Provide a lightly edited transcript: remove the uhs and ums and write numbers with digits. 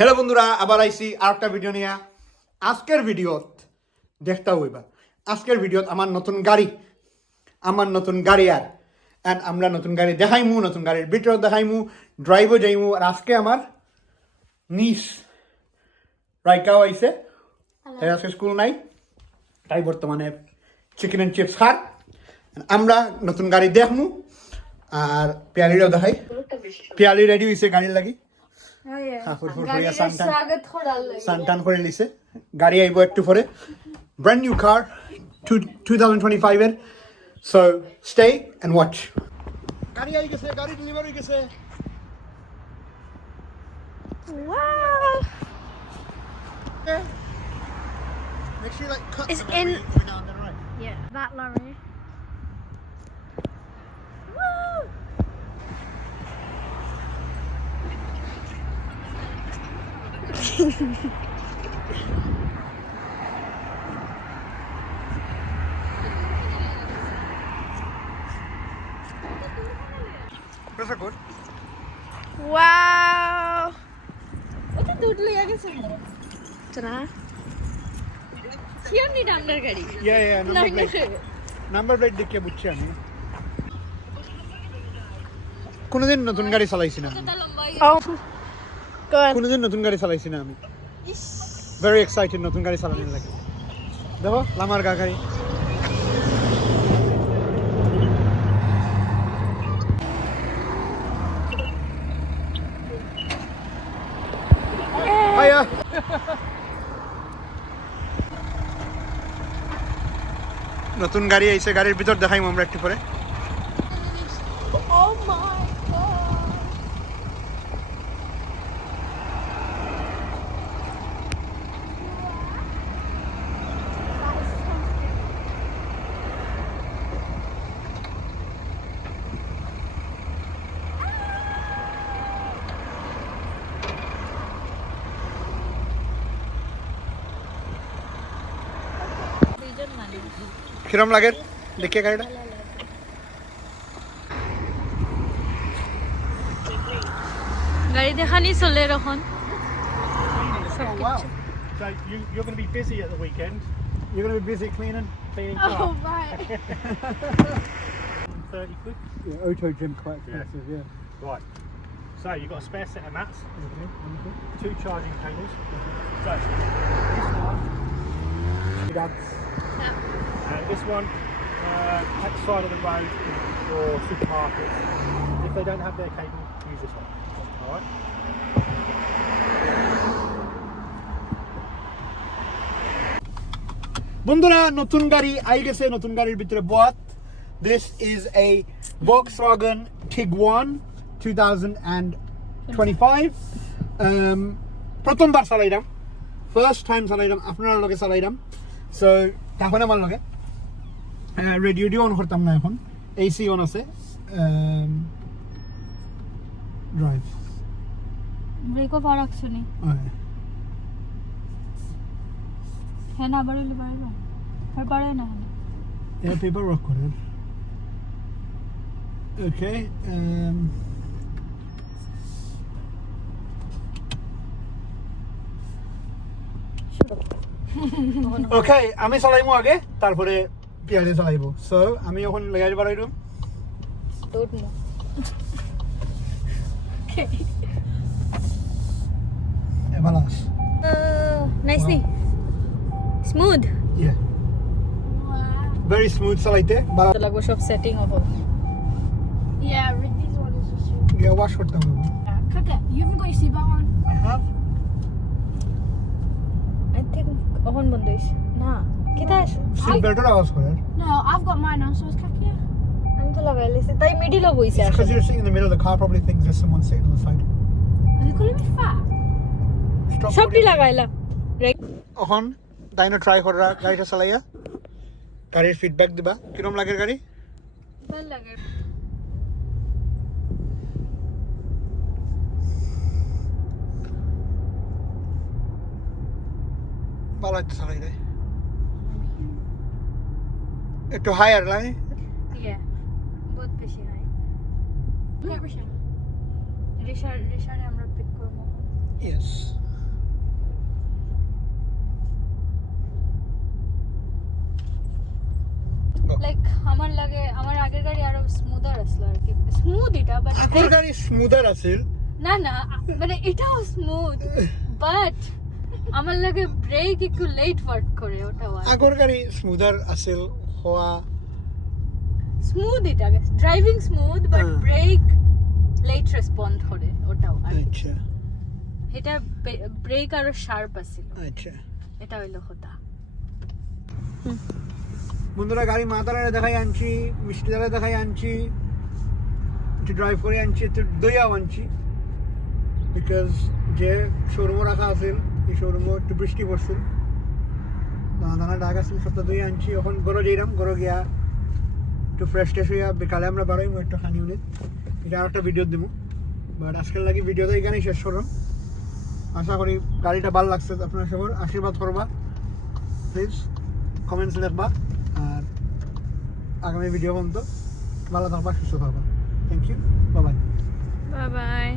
Hello বন্ধুরা, আবার আইসি আরেকটা ভিডিও নিয়ে। আজকের ভিডিওত দেখতে হইবা, আজকের ভিডিওত আমার নতুন গাড়ি আর অ্যান্ড আমরা নতুন গাড়ি দেখাইমু, নতুন গাড়ির ভিতর দেখাইমু, ড্রাইভও যাইমু। আর আজকে আমার নিস রাইকাও আইসে, তাই আজকে স্কুল নাই, তাই বর্তমানে চিকেন অ্যান্ড চিপস খার। আমরা নতুন গাড়ি দেখমু আর পিয়ালিরাও দেখাই। পিয়ালি রেডি হয়েছে গাড়ির লাগি, সানটান করে লিছে। গাড়ি আইব একটু পরে, ব্র্যান্ড নিউ কার 2025 এর। So stay and watch. গাড়ি আই গেছে, গাড়ি ডেলিভারি হয়ে গেছে। Wow! Make sure you like cut It's the in- every now and then, right? Yeah, that lorry. Woo! Press record. Wow! ওটা দুধলে গেছে না সিয়াম নি ডান্ডার গাড়ি Yeah, নাম্বার প্লেট দেখে বুঝছি আমি। কোনোদিন নতুন গাড়ি চালাইছি না আমি। কোনোদিন নতুন গাড়ি চালাইছি না আমি। ভেরি এক্সাইটেড নতুন গাড়ি চালানোর লাগে। দেখো লামার গাড়ি। Hiya. নতুন গাড়ি আইছে, গাড়ির ভিতর দেখাইমু আমরা একটু পরে। Oh my god! কিরম লাগে দেখে গাড়িটা? গাড়ি দেখানি চলে এখন। Oh wow. So you're going to be busy at the weekend. You're going to be busy cleaning Oh my! 30 quid. Yeah, auto gym quite expensive, yeah. Right. So you've got a spare set of mats, 2 charging cables. So this one That's and this one at the side of the road for supermarkets. If they don't have their cable, use this one. All right. বন্ধুরা নতুন গাড়ি আই গেছে, নতুন গাড়ির ভিতরে বট। This is a Volkswagen Tiguan 2025. প্রথমবার চালাইলাম, first time চালাইলাম, আপনার লগে চালাইলাম। সো তখন আমার লগে রেডিও অন করতাম না, এখন এসি অন আছে। ড্রাইভ ব্রেকও পারাক শুনি হ্যাঁ না বাড়িলে পারবো আর পারে না পেপার ওয়ার্ক করে। ওকে, ওকে আমি চালাইমু আগে, তারপরে পিয়ালি চালাইব। সো আমি এখন লেগাই বাড়াইলাম। Don't know. Okay. Balance. Nicely. Smooth. Yeah. Very smooth চালাইতে। লাগবে সব সেটিং হবে। Yeah, Ridley's one is just. Yeah, wash করতাম হবে। Kaka, you haven't got your seatbelt on. I have. I think ওহন বন্ধ হইছে না কিটা Seat belter আওয়াজ করে। No, I've got mine on, so it's Kaka. আমি তো লাগাই লাইছি তাই মিডিল হইছে Because you're sitting in the middle, the car probably thinks there's someone sitting on the side. Are they calling me fat? Stop. সবটি লাগাইলা right এখন দাইনো try করা গাড়িটা চালাইয়া গাড়ির ফিডব্যাক দিবা কিরম লাগে গাড়ি। ভাল লাগে ভালো হচ্ছে চালাই দেয়, একটু হায়ার লাগে। ইয়া বহুত বেশি হয় Look at Rishon. রিশারে আমরা পিক করব Yes. লাইক আমার লাগে আমার আগের গাড়ি আরো স্মুদার আসলো আর কি স্মুথ এটা বাট আগের গাড়ি স্মুদার আছে না না মানে এটাও স্মুথ বাট আমার লাগে ব্রেক একটু লেট ওয়ার্ক করে ওটাও আগের গাড়ি স্মুদার আছে হওয়া স্মুথ এটা ড্রাইভিং স্মুথ বাট হ্যাঁ। ব্রেক লেট রেসপন্ড করে ওটাও আর কি। আচ্ছা এটা ব্রেক আরো শার্প আছিল আচ্ছা এটা হইলো কথা বন্ধুরা গাড়ি মাতারা দেখাই আনছি মিষ্টিদারা দেখাই আনছি একটু ড্রাইভ করে আনছি একটু দইয়াও আনছি বিকজ যে শোরুমও রাখা আছে এই শোরুমও একটু বৃষ্টি পড়ছিল দানা ডাক আসছিল সপ্তাহ দই আনছি এখন গরো যাইলাম গরো গিয়া একটু ফ্রেশ ট্রেশ হইয়া বিকালে আমরা বাড়াইমু একটা খানি উনিত এটা আর একটা ভিডিও দিব বাট আজকাল লাগি ভিডিওটা এখানেই শেষ করলাম আশা করি গাড়িটা ভালো লাগছে আপনার সবার আশীর্বাদ করবা প্লিজ কমেন্টস লিখবা আর আগামী ভিডিও পর্যন্ত ভালো থাকবা সুস্থ থাকবা thank you bye bye by